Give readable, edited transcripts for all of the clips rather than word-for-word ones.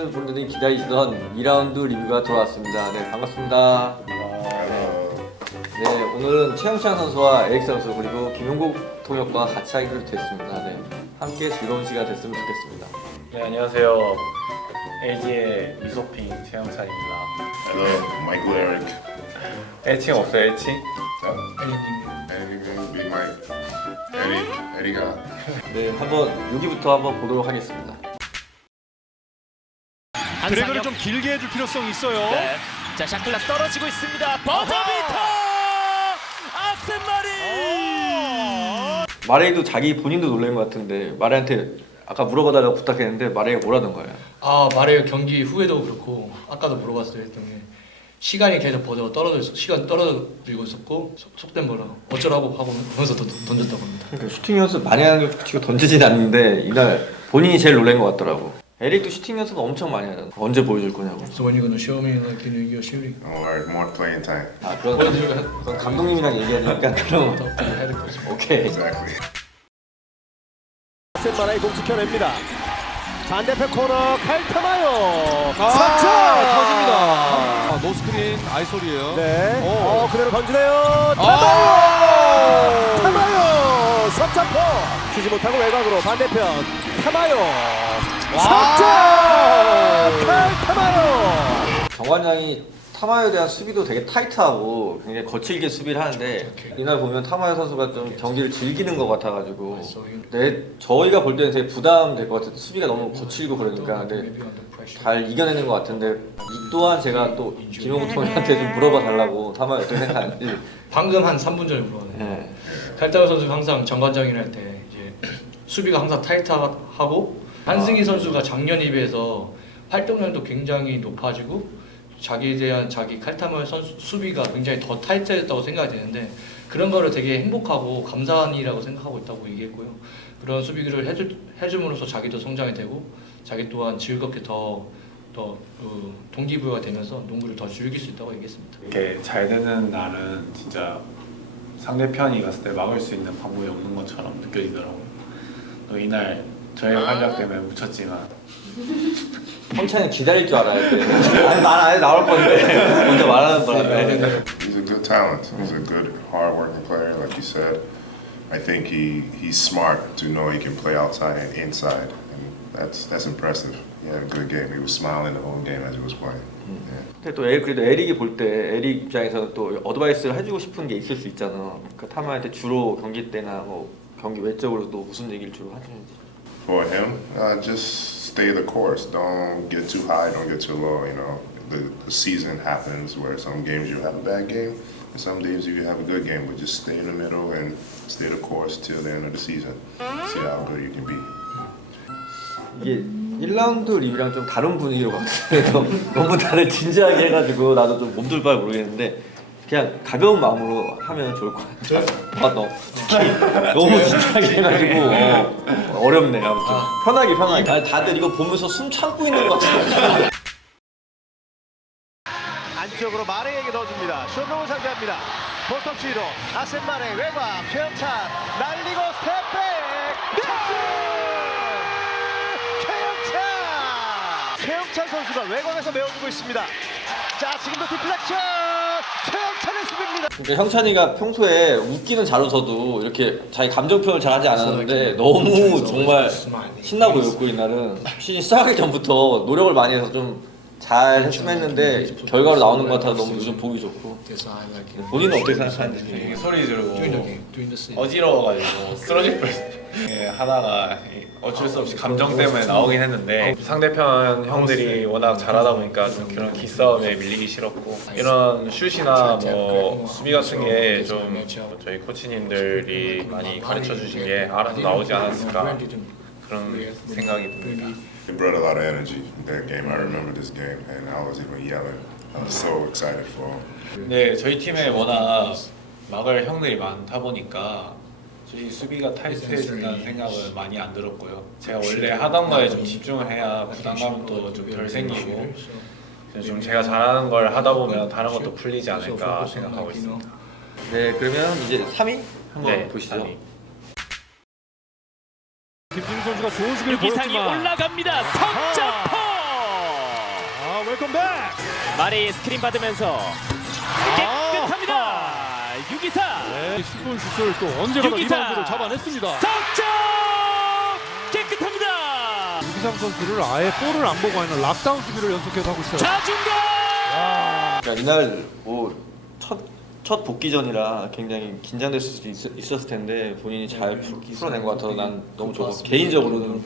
많은 분들이 기다리시던 2라운드 리뷰가 돌아왔습니다. 네, 반갑습니다. 네, 오늘은 최영찬 선수와 에릭 선수 그리고 김용국 통역과 같이 하기로 됐습니다. 네, 함께 즐거운 시간 됐으면 좋겠습니다. 네, 안녕하세요. LG의 미소핑 최영찬입니다. Hello, Michael Eric. 애칭 없어요, 애칭? Eddie, be Mike. Eddie가. 네, 한번 여기부터 한번 보도록 하겠습니다. 드래그를 좀 길게 해줄 필요성이 있어요. 네. 자, 샤클락 떨어지고 있습니다. 버터비터! 아센마리! 마레이도 자기 본인도 놀란 것 같은데 마레이한테 아까 물어봐달라고 부탁했는데 마레이가 뭐라는 거예요? 마레이 경기 후에도 그렇고 아까도 물어봤어요. 했더니 시간이 계속 시간 떨어지고 있었고 속된 거라 어쩌라고 하고 하면서 던졌다고 합니다. 그러니까 슈팅 연습 많이 하는 거 치고 던지진 않는데 이날 본인이 제일 놀란 것 같더라고. 에릭도 슈팅 연습 엄청 많이 하잖아. 언제 보여줄 거냐고. So when you gonna show me like you're shooting? Or more playing time. 아 그건 감독님이랑 얘기하니까 그럼 오케이. Exactly. 아센마라이 공 지켜냅니다. 반대편 코너 칼타마요. 터집니다. 노스크린 아이솔이에요. 네. 그대로 던지네요. 타마요. 석점포. 주지 못하고 외곽으로 반대편 타마요. 석점. 칼타마요. 정관장이 타마요에 대한 수비도 되게 타이트하고 굉장히 거칠게 수비를 하는데 이날 보면 타마요 선수가 좀 경기를 즐기는 것 같아가지고 저희가 볼 때는 되게 부담될 것 같아요. 수비가 너무 거칠고 그러니까 근데 잘 이겨내는 것 같은데 이 또한 제가 또 김용국 선수한테 좀 물어봐 달라고 타마요 어떻게 생각하는지. 방금 한 3분 전에 물어봤네요. 네. 칼타마 선수가 항상 정관장이라 할 때 이제 수비가 항상 타이트하고 한승희 선수가 작년에 비해서 활동량도 굉장히 높아지고 자기에 대한 자기 칼타마 선수 수비가 굉장히 더 타이트했다고 생각이 되는데 그런 거를 되게 행복하고 감사한 일이라고 생각하고 있다고 얘기했고요. 그런 수비를 해줌으로써 자기도 성장이 되고 자기 또한 즐겁게 더 동기부여가 되면서 농구를 더 즐길 수 있다고 얘기했습니다. 이렇게 잘 되는 날은 진짜 상대편이 갔을 때 막을 수 있는 방법이 없는 것처럼 느껴지더라고요. 또 이날 저의 활약 때문에 묻혔지만 형찬이 기다릴 줄 알아야 돼. 아니 말 안 해 나올 건데 먼저 말하는 바람에. He's a good talent. He's a good, hard-working player, like you said. I think he's smart to know he can play outside and inside, and that's impressive. He had a good game. He was smiling the whole game as he was playing. Yeah. 근데 또 그래도 에릭이 볼 때 에릭 입장에서는 또 어드바이스를 해주고 싶은 게 있을 수 있잖아. 그러니까 타마한테 주로 경기 때나 뭐 경기 외적으로 또 무슨 얘기를 주로 하시는지. For him, just stay the course. Don't get too high. Don't get too low. You know, the season happens where some games you have a bad game, and some days you have a good game. But just stay in the middle and stay the course till the end of the season. See how good you can be. 이게 1라운드 리뷰랑 좀 다른 분위기로 갔어요. 너무 다들 진지하게 해가지고 나도 좀 몸둘 바를 모르겠는데 그냥 가벼운 마음으로 하면 좋을 것 같아요. 너 특히 너무 진지하게 해가지고 어렵네. 아무튼 편하게. 아니, 다들 이거 보면서 숨 참고 있는 것 같아요. 안쪽으로 마레에게 넣어줍니다. 쇼노우 상대합니다. 포스터 시도 아센마레 외곽 최영찬 날리고 스텝백 최영찬 선수가 외곽에서 메워주고 있습니다. 자, 지금도 디플렉션 최영찬의 수비입니다. 그러니까 형찬이가 평소에 웃기는 잘 웃어도 이렇게 자기 감정 표현을 잘하지 않았는데 너무 정말 신나 보였고 이날은 시즌 시작하기 전부터 노력을 많이 해서 좀 잘 했으면 했는데 결과로 나오는 것 같아서 너무 요즘 보기 좋고. 본인은 어떻게 생각하는지. 소리 지르고 어지러워가지고 쓰러질 뻔했어요. 하나가 어쩔 수 없이 감정 때문에 나오긴 했는데 상대편 형들이 워낙 잘하다 보니까 좀 그런 기싸움에 밀리기 싫었고 이런 슛이나 뭐 수비 같은 게 좀 저희 코치님들이 많이 가르쳐 주신 게 알아서 나오지 않았을까 그런 생각이 듭니다. He brought a lot of energy in that game. I remember this game, and I was even yelling. I was so excited for him. 네, 저희 팀에 워낙 막을 형들이 많다 보니까 저희 수비가 타이트해진다는 생각은 많이 안 들었고요. 제가 원래 하던 거에 좀 집중을 해야 부담감도 좀 덜 생기고 좀 제가 잘하는 걸 하다 보면 다른 것도 풀리지 않을까 생각하고 있습니다. 네, 그러면 이제 3위 한번 보시죠. 3위. 김진우 선수가 좋은 수비를 유기상이 보였지만 올라갑니다. 석점포 웰컴 백. 마리 스크린 받으면서 깨끗합니다. 유기사 네, 시솔 또 언제가 유기사. 리바운드를 잡아냈습니다. 석점 깨끗합니다. 유기상 선수를 아예 볼을 안 보고 하는 락다운 수비를 연속해서 하고 있어요. 좌중간 그러니까 이날 뭐 첫 복귀전이라 굉장히 긴장될 수도 있었을 텐데 본인이 잘 풀어낸 것 같아서 난 너무 좋고, 개인적으로는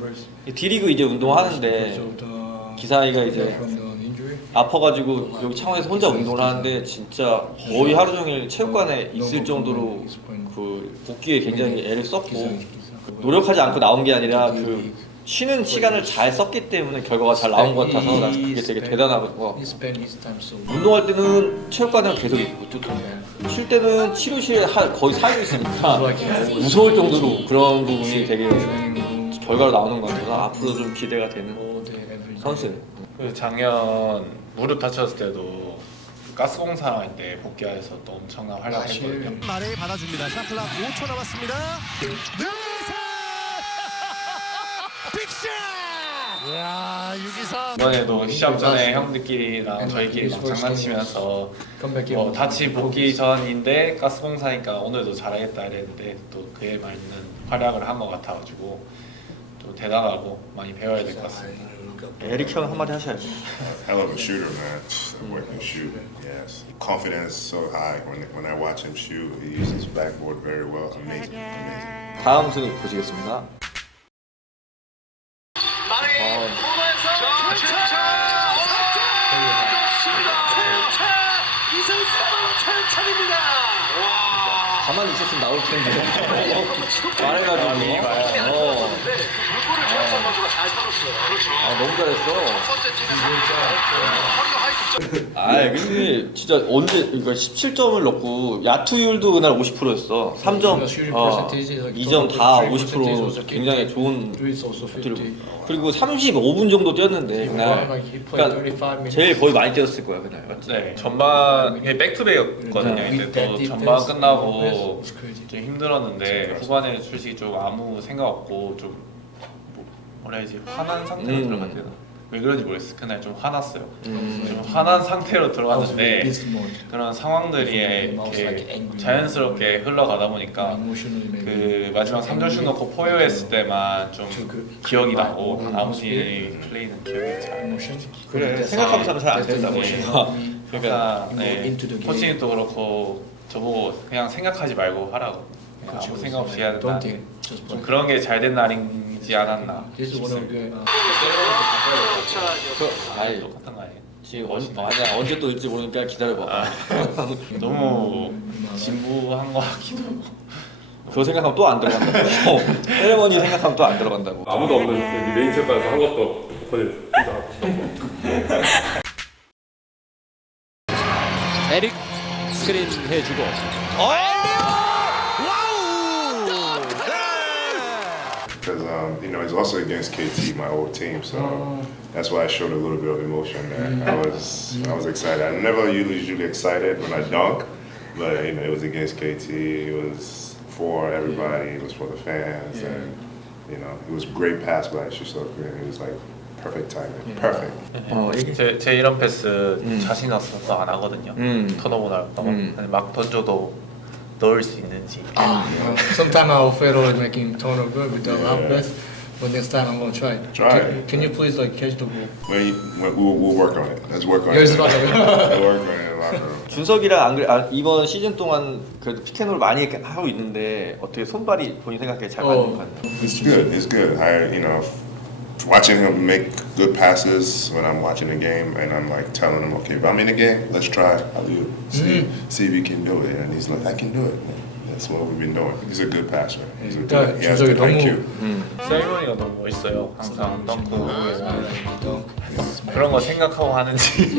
D리그 이제 운동하는데 기사이가 이제 아파가지고 여기 창원에서 혼자 운동을 하는데 진짜 거의 하루 종일 체육관에 있을 정도로 그 복귀에 굉장히 애를 썼고, 노력하지 않고 나온 게 아니라 그 쉬는 시간을 잘 썼기 때문에 결과가 잘 나온 것 같아서 난 그게 되게 대단하고, 운동할 때는 체육관에 계속 있고 쉴 때는 치료실에 거의 살고 있으니까 무서울 정도로 그런 부분이 되게 결과로 나오는 것 같아서 앞으로 좀 기대가 되는 선수예요. 그 작년 무릎 다쳤을 때도 가스공사할 때 복귀해서 또 엄청난 활약을 했거든요. 마레 받아줍니다. 샷클락 5초 남았습니다. 빅샷! 이야, 유기사. 이번에도 시합 전에 형들끼리랑 저희끼리 막 장난치면서 다치 복귀 전인데 가스공사니까 오늘도 잘하겠다 이랬는데 또 그에 맞는 활약을 한 것 같아가지고 또 대단하고 많이 배워야 될 것 같습니다. 에릭 형 한마디 하셔야죠. Hell of a shooter, man. Working shoot. Yes. Confidence so high when I watch him shoot. He uses his backboard very well. Amazing. Amazing. 다음 순위 보시겠습니다. 가만히 있었으면 나올 텐데 말해가지고 너무 잘했어. 근데 진짜 언제 이거 17점을 넣고 야투율도 그날 50%였어. 3점, 2점 다 50% 굉장히 좋은 슈트를. 그리고 35분 정도 뛰었는데 그날 그러니까 제일 거의 많이 뛰었을 거야 그날, 맞지? 네, 전반 이게 백투백이었거든요. 근데 또 전반 끝나고 좀 힘들었는데 후반에 솔직히 좀 아무 생각 없고 좀 뭐라 해야지 화난 상태로 들어갔대요. 왜 그런지 모르겠어요. 그날 좀 화났어요. 좀 화난 상태로 들어갔는데 그런 상황들이 이렇게 자연스럽게 흘러가다 보니까 그 마지막 3점 슛 넣고 포효했을 때만 좀 기억이 나고 나머지 플레이는 기억이 잘 안 나요. 그래, 생각하면서는 잘 안 된다고. 그러니까 코치님도 그렇고 저보고 그냥 생각하지 말고 하라고. 아무 생각 없이 해야 된다. 좀 그런 게 잘 된 날이지 않았나 싶습니다. 아니 똑같은 거 아니에요? 지금 아니야, 언제 또 일지 모르니까 기다려봐. 너무 진부한 거 같기도 하고. 그거 생각하면 또 안 들어간다고. 세레머니 생각하면 또 안 들어간다고. 아무도 없는 메인 셋반에서 한 것도 보낼 에릭 스크린 해주고 Because you know, it's also against KT, my old team, so that's why I showed a little bit of emotion there. I was excited. I never usually excited when I dunk, but you know, it was against KT. It was for everybody. It was for the fans, and you know, it was a great pass by Shishoku. It was like perfect timing, perfect. 제 이런 패스 자신 없어서 안 하거든요. 턴오버 나올까 봐. 막 던져도 넣을 수 있는지. Sometimes I fail at making turnover with the half pass, but next time I'm gonna try. Can you please like catch the ball? We'll work on it. Let's work on Here's it. the We'll work on it in the locker room. 준석이랑 안 그래, 이번 시즌 동안 그래도 피켓롤 많이 하고 있는데 어떻게 손발이 본인 생각에 잘 맞는 것 같나요? It's good. It's good. You know, watching him make good passes when I'm watching the game, and I'm like telling him, okay, if I'm in the game, let's try. I'll do it. See if he can do it. And he's like, I can do it. That's what we've been doing. He's a good passer. He has good IQ. 세리머니가 너무 멋있어요. 항상 덩크 그런 거 생각하고 하는지.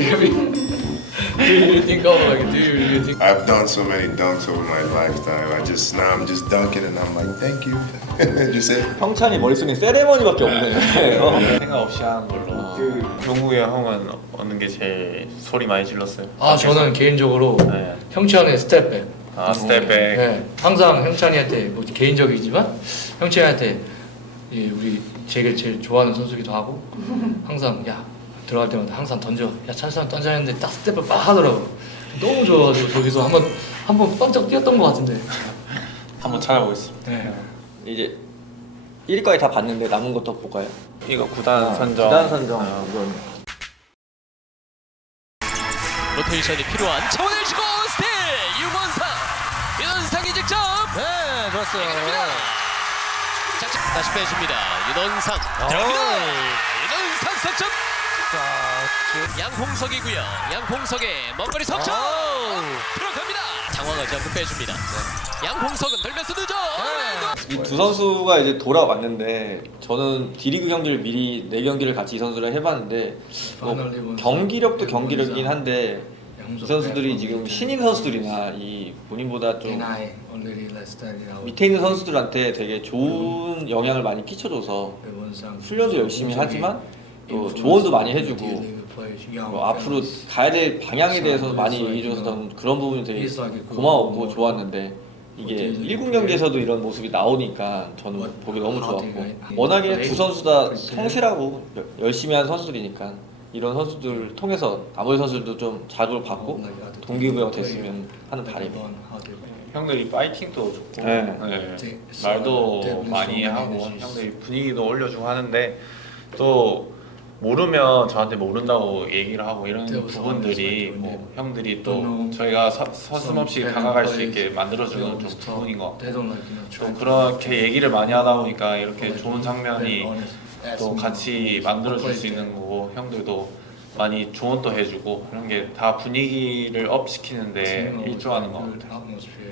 Do you think of like? Do you really think? I've done so many dunks over my lifetime. Now I'm just dunking, and I'm like, thank you. Just it. 형찬이 머릿속에 세레머니밖에 없네. 생각 없이 하는 걸로. 용우의 형은 어느 게 제일 소리 많이 질렀어요? 저는 개인적으로 형찬의 스텝백. 스텝백. 네, 항상 형찬이한테 뭐 개인적이지만 형찬이한테 우리 제가 제일 좋아하는 선수기도 하고 항상 야 들어갈 때마다 항상 던져. 야 찬스랑 던져 했는데 딱 스텝을 빡 하더라고. 너무 좋아가지고 저기서 한번 깜짝 뛰었던 것 같은데. 한번 찾아보겠습니다. 네. 이제 1위까지 다 봤는데 남은 것도 볼까요? 이거 구단 선정. 구단 선정. 이건 로테이션이 필요한 차원을 주고 스틸 윤원상이 직접 네, 좋았어요. 자, 다시 빼줍니다. 윤원상 들어갑니다. 윤원상 석점. 양홍석이고요. 양홍석의 먼거리 석점 들어갑니다. 당황하지 않고 빼줍니다. 양홍석은 돌면서 늦어. 이 두 선수가 이제 돌아왔는데 저는 D리그 경기를 미리 4경기를 같이 이 선수랑 해봤는데 뭐 경기력도 경기력이긴 한데 이 선수들이 지금 신인 선수들이나 이 본인보다 좀 밑에 있는 선수들한테 되게 좋은 영향을 많이 끼쳐줘서 훈련도 열심히 하지만 또 조언도 많이 해주고 뭐 앞으로 가야 될 방향에 대해서 많이 얘기해줘서 저는 그런 부분이 되게 고마웠고 좋았는데 이게 1군 경기에서도 이런 모습이 나오니까 저는 보기 너무 좋았고 워낙에 두 선수 다 성실하고 열심히 한 선수들이니까 이런 선수들을 통해서 나머지 선수들도 좀 자극을 받고 동기부여가 됐으면 하는 바람이에요. 형들이 파이팅도 좋고 네. 네. 말도 많이 하고 형들이 분위기도 올려주고 하는데 또 모르면 저한테 모른다고 얘기를 하고 이런 부분들이 뭐 형들이 또 저희가 서슴없이 다가갈 수 있게 만들어주는 좀 부분인 것 같고 또 그렇게 얘기를 많이 하다 보니까 이렇게 좋은 장면이 또 같이 만들어줄 수 있는 거고 형들도 많이 조언도 해주고 그런 게 다 분위기를 업 시키는데 일조하는 것 같아요.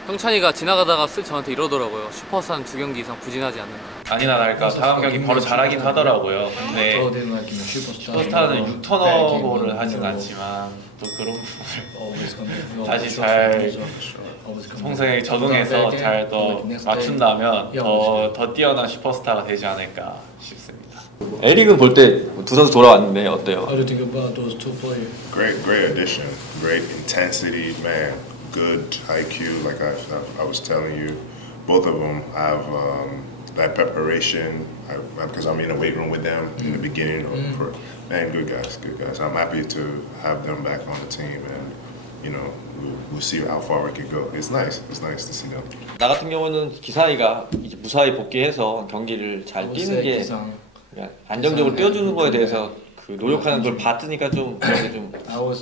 형찬이가 지나가다가 쓱 저한테 이러더라고요. 슈퍼스타는 2경기 이상 부진하지 않는다. 아니나 다를까 다음 경기 바로 잘하긴 하더라고요. 근데 슈퍼스타는 6턴오버를 하진 않지만 또 그런 부분을 다시 잘 성생에 적응해서 잘 더 맞춘다면 더 뛰어난 슈퍼스타가 되지 않을까 싶습니다. 에릭은 볼 때 두 선수 돌아왔는데 어때요? How do you think about those two players? Great addition. Great intensity, man. Good IQ. Like I was telling you, both of them have that preparation. Because I'm in the weight room with them in the beginning. Man, good guys, good guys. I'm happy to have them back on the team, and you know, we'll see how far we can go. It's nice to see them. 나 같은 경우는 기사이가 이제 무사히 복귀해서 경기를 잘 뛰는 게 그냥 안정적으로 뛰어주는 거에 대해서 그 노력하는 걸 봤으니까 좀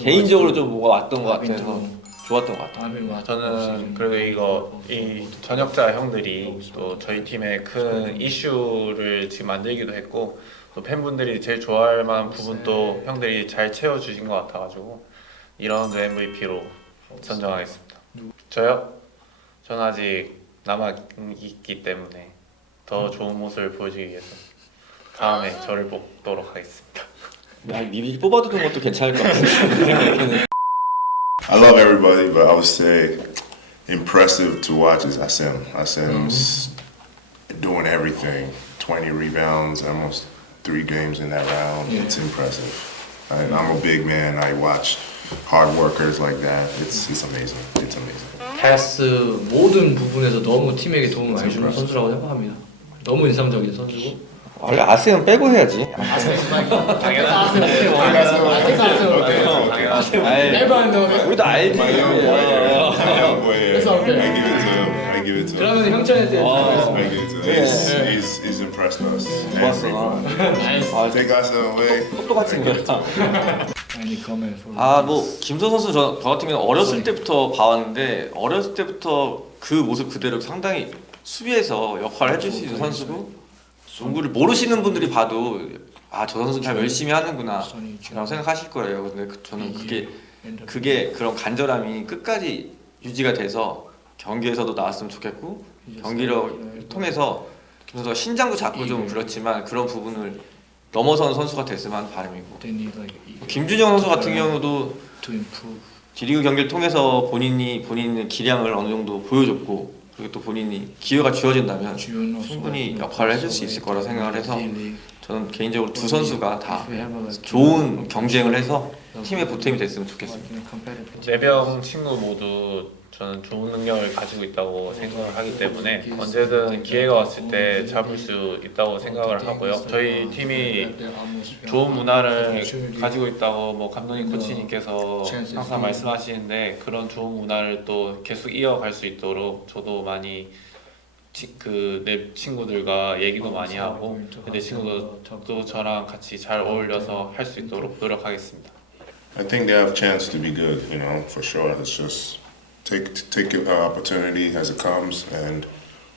개인적으로 좀 뭐가 왔던 것 같아서 좋았던 것 같아요. 저는 그래도 이 전역자 형들이 또 저희 팀의 큰 이슈를 지금 만들기도 했고 또 팬분들이 제일 좋아할 만한 부분도 형들이 잘 채워주신 것 같아가지고 2라운드 MVP로 선정하겠습니다. 저요? 저는 아직 남아있기 때문에 더 좋은 모습을 보여주기 위해서 다음에 저를 뽑도록 하겠습니다. 야, 미리 뽑아두는 것도 괜찮을 것 같은데. I love everybody, but I would say impressive to watch is Asim. Asim's doing everything. 20 rebounds, almost 3 games in that round. It's impressive. I'm a big man. I watch hard workers like that. It's amazing. It's amazing. 패스 모든 부분에서 너무 팀에게 도움을 많이 주는 선수라고 생각합니다. 너무 인상적인 선수고. 원래 아세는 빼고 해야지. 우리도 알지. I give it to him. 그러면 형찬한테 I give it to him. He's impressed us. Take us away. 똑같이 생겼다. 뭐 김선 선수 저 같은 경우는 어렸을 때부터 봐왔는데 어렸을 때부터 그 모습 그대로 상당히 수비에서 역할을 해줄 수 있는 선수고 농구를 모르시는 분들이 봐도 아 저 선수 참 열심히 하는구나 라고 생각하실 거예요. 근데 저는 그게 그런 간절함이 끝까지 유지가 돼서 경기에서도 나왔으면 좋겠고 경기를 통해서 김 선수가 신장도 작고 좀 그렇지만 그런 부분을 넘어선 선수가 됐으면 하는 바람이고 김준영 선수 같은 경우도 D리그 경기를 통해서 본인의 기량을 어느 정도 보여줬고 그리고 또 본인이 기회가 주어진다면 충분히 역할을 해줄 수 있을 거라 생각을 해서 저는 개인적으로 두 선수가 다 좋은 경쟁을 해서 팀의 보탬이 됐으면 좋겠습니다. 4명 친구 모두 저는 좋은 능력을 가지고 있다고 생각을 하기 때문에 언제든 기회가 왔을 때 잡을 수 있다고 생각을 하고요. 저희 팀이 좋은 문화를 가지고 있다고 뭐 감독님 코치님께서 항상 말씀하시는데 그런 좋은 문화를 또 계속 이어갈 수 있도록 저도 많이 내 친구들과 얘기도 많이 하고 내 친구도 저랑 같이 잘 어울려서 할 수 있도록 노력하겠습니다. I think they have a chance to be good, you know, for sure. It's just take an opportunity as it comes and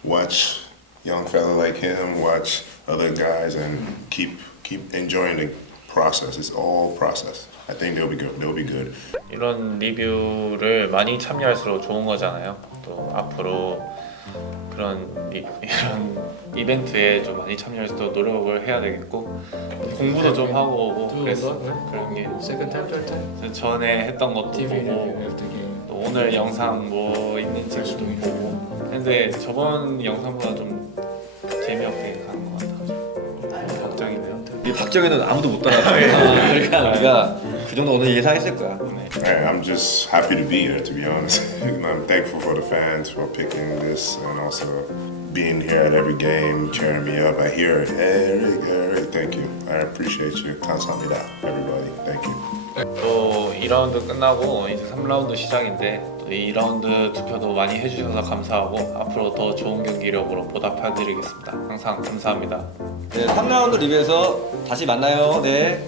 watch young fella like him, watch other guys, and keep enjoying the process. It's all process. I think they'll be good. They'll be good. 이런 리뷰를 많이 참여할수록 좋은 거잖아요. 또 앞으로 이런 이벤트에 좀 많이 참여할 수 있도록 노력을 해야 되겠고 공부도 좀 하고 오고 그래서 그런 게 전에 했던 것도 보고 또 오늘 영상 뭐 있는지 좀 보고 근데 저번 영상보다 좀 재미없게 가는 것 같아요. 걱정이네요. 이 박정희는 아무도 못 따라가요. 그러니까 우리가 그 정도 오늘 예상했을 거야. I'm just happy to be here, to be honest. I'm thankful for the fans for picking this and also being here at every game, cheering me up. I hear it. Eric, thank you. I appreciate you. 감사합니다, everybody. Thank you. 또 2라운드 끝나고 이제 3라운드 시작인데 또 2라운드 투표도 많이 해주셔서 감사하고 앞으로 더 좋은 경기력으로 보답해드리겠습니다. 항상 감사합니다. 네, 3라운드 리뷰에서 다시 만나요. 네.